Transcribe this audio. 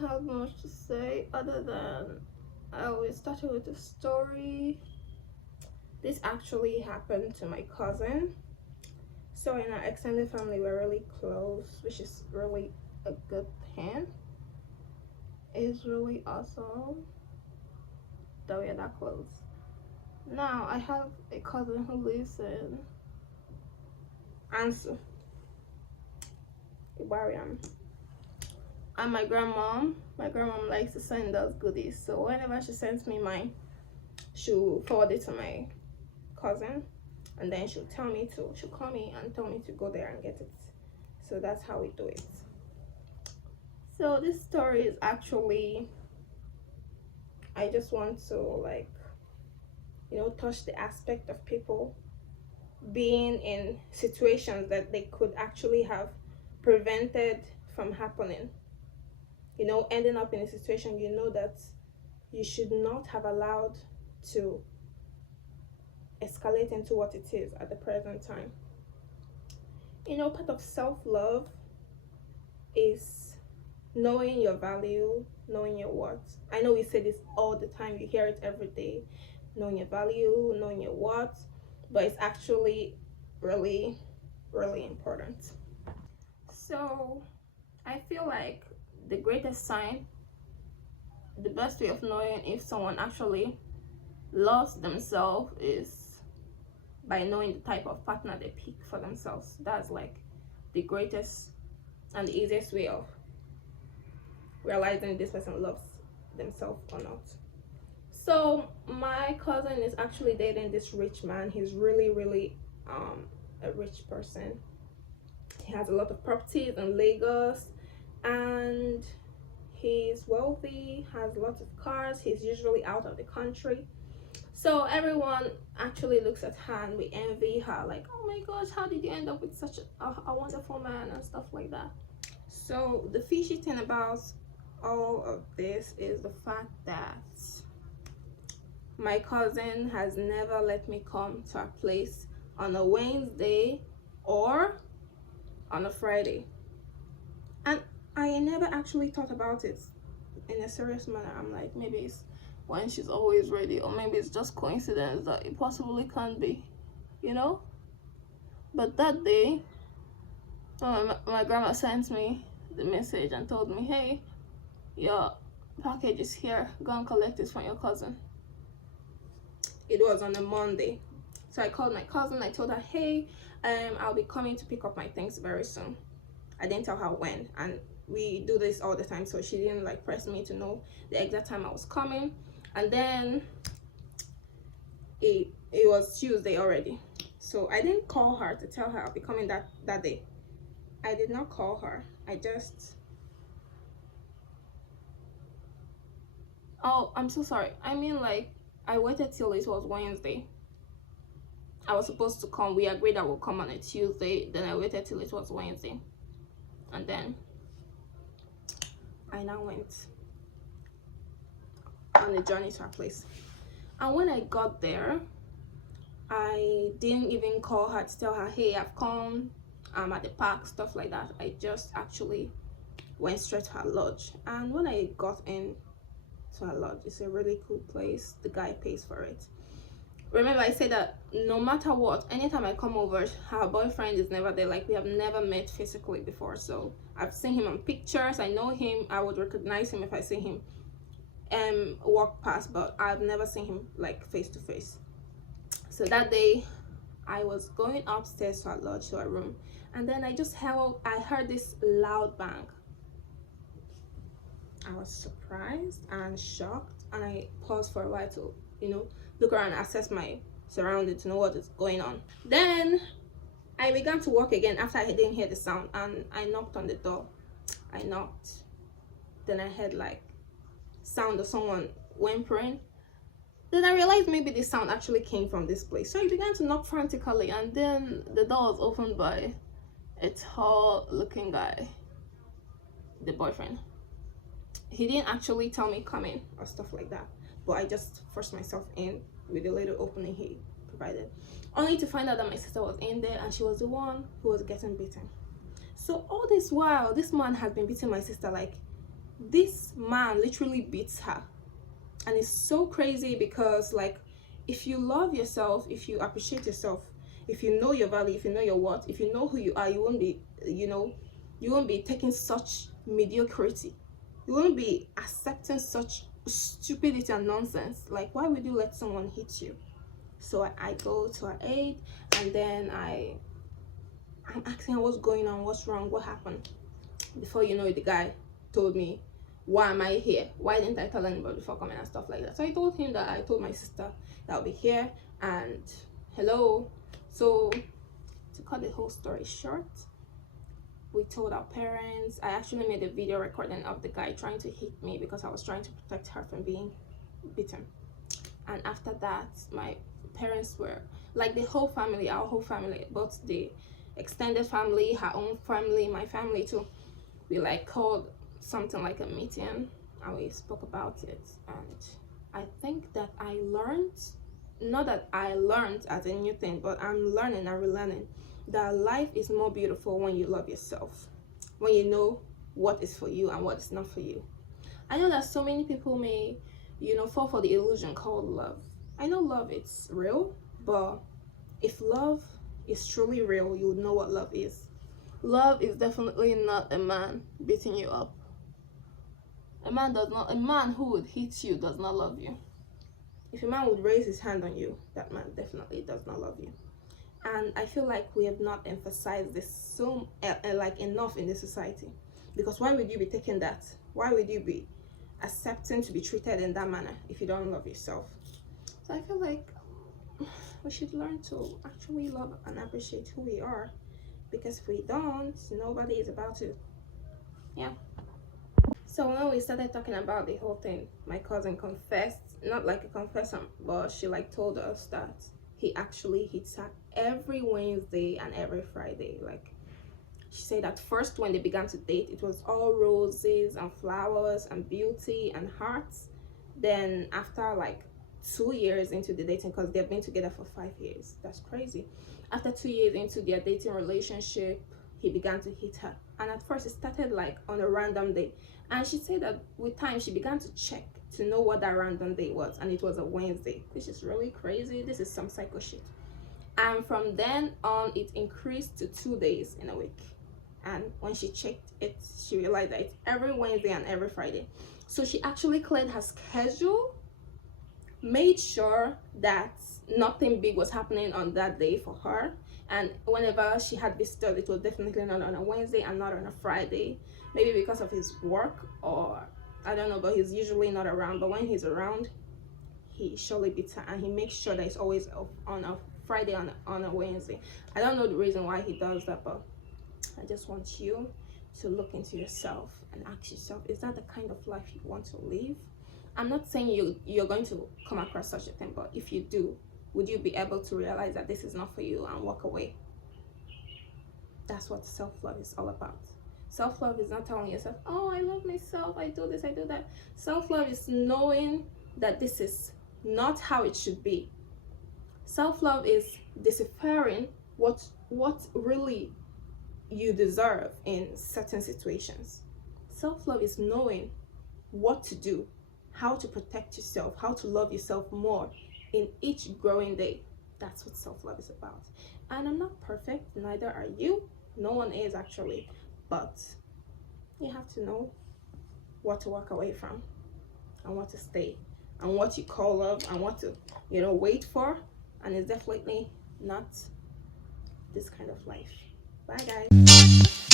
have much to say other than I will start with a story. This actually happened to my cousin. So in our extended family, we're really close, which is really a good thing. It's really awesome that we're that close. Now I have a cousin who lives in Ansu, Ibariam. And my grandmom likes to send us goodies. So whenever she sends me mine, she'll forward it to my cousin, and then she'll call me and tell me to go there and get it. So that's how we do it. So this story is actually, I just want to touch the aspect of people being in situations that they could actually have prevented from happening. Ending up in a situation that you should not have allowed to escalate into what it is at the present time. Part of self-love is knowing your value, knowing your worth. I know we say this all the time, you hear it every day. Knowing your value, knowing your worth, but it's actually really, really important. So I feel like the greatest sign, the best way of knowing if someone actually loves themselves is by knowing the type of partner they pick for themselves. That's like the greatest and the easiest way of realizing this person loves themselves or not. So my cousin is actually dating this rich man. He's really, really a rich person. He has a lot of properties in Lagos, and he's wealthy, has lots of cars. He's usually out of the country. So everyone actually looks at her and we envy her, like, oh my gosh, how did you end up with such a wonderful man and stuff like that. So the fishy thing about all of this is the fact that my cousin has never let me come to her place on a Wednesday or on a Friday. And I never actually thought about it in a serious manner. I'm like, maybe it's when she's always ready, or maybe it's just coincidence that it possibly can't be, But that day, my grandma sent me the message and told me, hey, your package is here, go and collect it from your cousin. It was on a Monday. So I called my cousin. I told her, hey, I'll be coming to pick up my things very soon. I didn't tell her when, and we do this all the time, so she didn't press me to know the exact time I was coming. And then it was Tuesday already, so I didn't call her to tell her I'll be coming that day. I did not call her. Oh, I'm so sorry. I mean, I waited till it was Wednesday. I was supposed to come. We agreed I would come on a Tuesday. Then I waited till it was Wednesday. And then I now went on a journey to her place. And when I got there, I didn't even call her to tell her, hey, I've come, I'm at the park, stuff like that. I just actually went straight to her lodge. And when I got in to her lodge, it's a really cool place. The guy pays for it. Remember, I said that no matter what, anytime I come over, her boyfriend is never there. We have never met physically before. So I've seen him on pictures. I know him. I would recognize him if I see him walk past, but I've never seen him face to face. So that day, I was going upstairs to her lodge, to her room, and then I heard this loud bang. I was surprised and shocked, and I paused for a while to look around and assess my surroundings to know what is going on. Then I began to walk again after I didn't hear the sound, and I knocked on the door. I knocked. Then I heard sound of someone whimpering. Then I realized maybe the sound actually came from this place. So I began to knock frantically, and then the door was opened by a tall looking guy, the boyfriend. He didn't actually tell me come in or stuff like that, but I just forced myself in with the little opening he provided, only to find out that my sister was in there and she was the one who was getting beaten. So all this while, this man has been beating my sister This man literally beats her. And it's so crazy because, like, if you love yourself, if you appreciate yourself, if you know your value, if you know your worth, if you know who you are, you won't be, you won't be taking such mediocrity. You won't be accepting such stupidity and nonsense. Like, why would you let someone hit you? So I go to her aid, and then I'm asking her what's going on, what's wrong, what happened. Before you know it, the guy told me, why am I here? Why didn't I tell anybody before coming and stuff like that? So I told him that I told my sister that I'll be here, and hello. So to cut the whole story short, we told our parents. I actually made a video recording of the guy trying to hit me because I was trying to protect her from being beaten. And after that, my parents were like, the whole family, our whole family, both the extended family, her own family, my family too, we like called something like a meeting, and we spoke about it. And I think that I learned, not that I learned as a new thing, but I'm learning and relearning that life is more beautiful when you love yourself, when you know what is for you and what is not for you. I know that so many people may, fall for the illusion called love. I know love is real, but if love is truly real, you would know what love is. Love is definitely not a man beating you up. A man who would hit you does not love you. If a man would raise his hand on you, that man definitely does not love you. And I feel like we have not emphasized this so like enough in this society. Because why would you be taking that? Why would you be accepting to be treated in that manner if you don't love yourself? So I feel like we should learn to actually love and appreciate who we are, because if we don't, nobody is about to. Yeah. So when we started talking about the whole thing, my cousin confessed, not like a confession, but she like told us that he actually hits her every Wednesday and every Friday. Like, she said that first when they began to date, it was all roses and flowers and beauty and hearts. Then after like 2 years into the dating, because they've been together for 5 years, that's crazy. After 2 years into their dating relationship, he began to hit her. And at first it started like on a random day, and she said that with time she began to check to know what that random day was, and it was a Wednesday, which is really crazy. This is some psycho shit. And from then on it increased to 2 days in a week. And when she checked it, she realized that it's every Wednesday and every Friday. So she actually cleared her schedule, made sure that nothing big was happening on that day for her, and whenever she had visitors, it was definitely not on a Wednesday and not on a Friday. Maybe because of his work, or I don't know, but he's usually not around. But when he's around, he surely beats her, and he makes sure that it's always on a Friday, on a Wednesday. I don't know the reason why he does that, but I just want you to look into yourself and ask yourself, is that the kind of life you want to live? I'm not saying you're going to come across such a thing, but if you do, would you be able to realize that this is not for you and walk away? That's what self-love is all about. Self-love is not telling yourself, oh, I love myself, I do this, I do that. Self-love is knowing that this is not how it should be. Self-love is deciphering what really you deserve in certain situations. Self-love is knowing what to do, how to protect yourself, how to love yourself more in each growing day. That's what self-love is about. And I'm not perfect, neither are you. No one is actually, but you have to know what to walk away from and what to stay, and what you call love and what to wait for. And it's definitely not this kind of life. Bye guys.